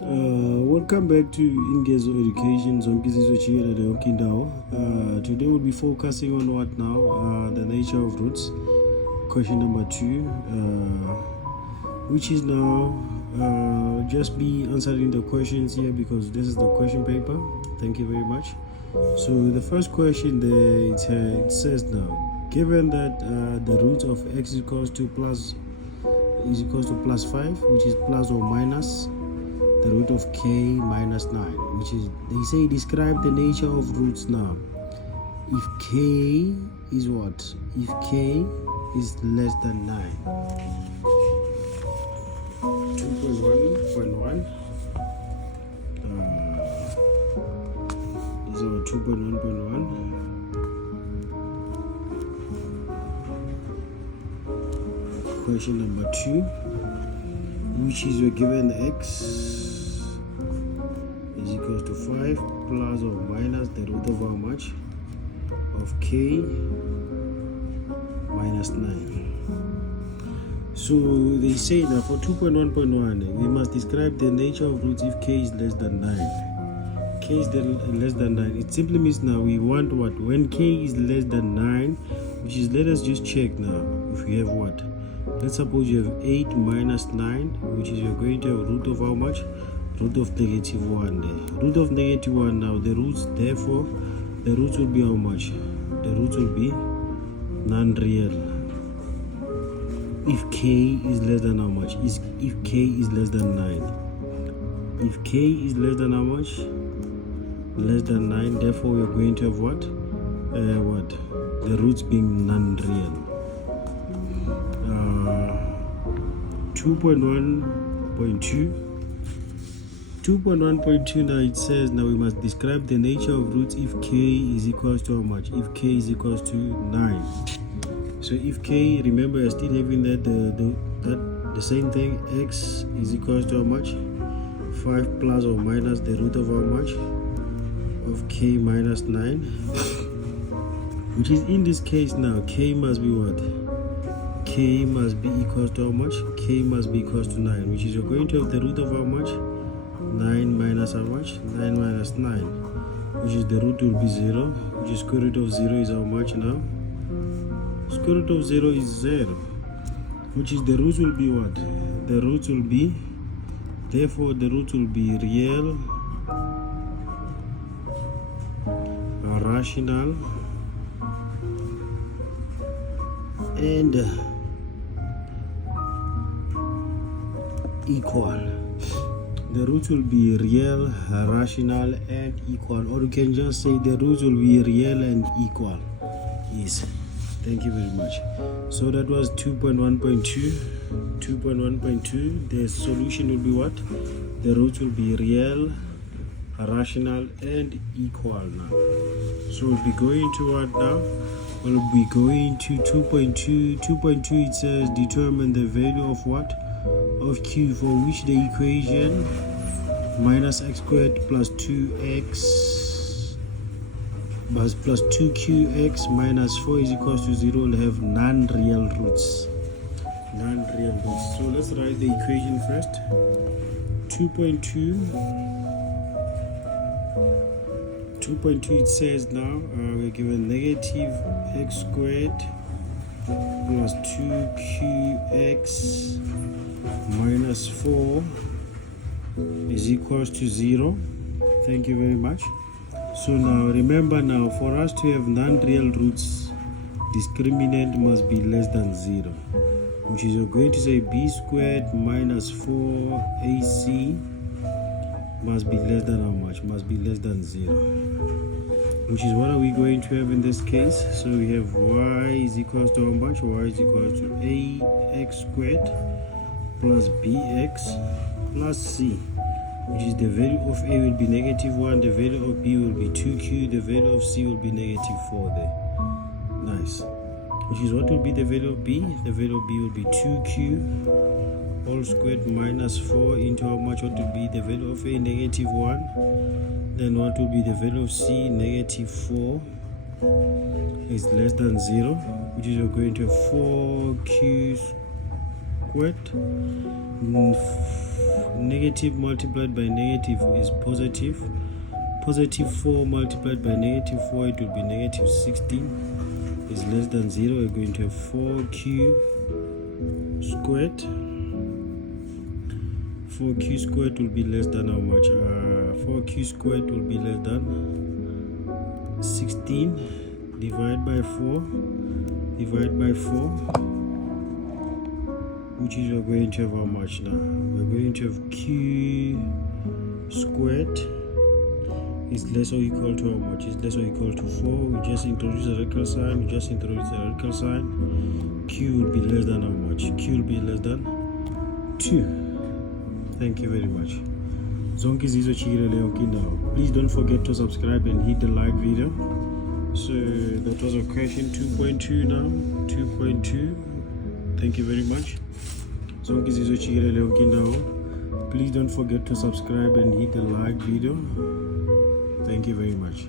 Welcome back to Ingezo Education. Today we'll be focusing on what now? The nature of roots. Question number 2, which is now just be answering the questions here because this is the question paper. Thank you very much. So the first question there, it says now, given that the root of x is equals to plus 5, which is plus or minus the root of k minus 9, which is, they say describe the nature of roots now. If k is what? If k is less than 9. 2.1.1 is our 2.1.1. Question number 2, which is we're given x is equals to 5 plus or minus the root of how much? Of k minus 9. So they say that for 2.1.1 we must describe the nature of roots if k is less than 9. K is less than 9. It simply means now we want what? When k is less than 9, which is, let us just check now if we have what? Let's suppose you have 8 minus 9, which is you're going to have root of how much? Root of negative 1 there. Root of negative 1 now, the roots, therefore, the roots will be how much? The roots will be non-real. If k is less than how much? If k is less than 9. If k is less than how much? Less than 9, therefore we are going to have what? The roots being non-real. 2.1.2 now, it says now we must describe the nature of roots if k is equals to how much? If k is equals to 9. So if k, remember you're still having that the same thing, x is equals to how much? 5 plus or minus the root of how much? Of k minus 9, which is in this case now k must be what? K must be equals to how much? K must be equals to 9, which is you're going to have the root of how much? 9 minus how much? 9 minus 9, which is the root will be 0, which is square root of 0 is how much now? Square root of 0 is 0, which is the roots will be what? The roots will be, therefore the roots will be real, rational, and equal. The roots will be real, rational, and equal, or you can just say the roots will be real and equal. Yes, thank you very much. So that was 2.1.2. 2.1.2, the solution will be what? The roots will be real, rational, and equal now. So we'll be going to what now? We'll be going to 2.2. 2.2, it says determine the value of what? Of q, for which the equation minus x squared plus 2x plus 2qx minus 4 is equals to 0 will have non-real roots. Non-real roots. So let's write the equation first. 2.2, it says now we're given negative x squared plus 2qx minus 4 is equals to 0. Thank you very much. So now remember, now for us to have non-real roots, discriminant must be less than 0, which is you're going to say b squared minus 4ac must be less than how much? Must be less than 0, which is what are we going to have in this case? So we have y is equals to how much? Y is equals to ax squared plus bx plus c, which is the value of a will be negative 1, the value of b will be 2q, the value of c will be negative 4 there. Nice. Which is what will be the value of b? The value of b will be 2q all squared minus 4 into how much? What will be the value of a? Negative 1. Then what will be the value of c? Negative 4 is less than 0, which is you're going to have 4q squared. Negative multiplied by negative is positive. Positive 4 multiplied by negative 4, it will be negative 16 is less than 0. We're going to have 4q squared. 4q squared will be less than how much? 4q squared will be less than 16 divided by 4 which is we're going to have how much now? We're going to have q squared is less or equal to how much? Is less or equal to 4. We just introduce a radical sign. Q will be less than how much? Q will be less than 2. Thank you very much. Zonke zizo chikile leo kindawo. Please don't forget to subscribe and hit the like video. So that was a question 2.2 now. 2.2. Thank you very much. Zonke zizo chikile leo kindawo. Please don't forget to subscribe and hit the like video. Thank you very much.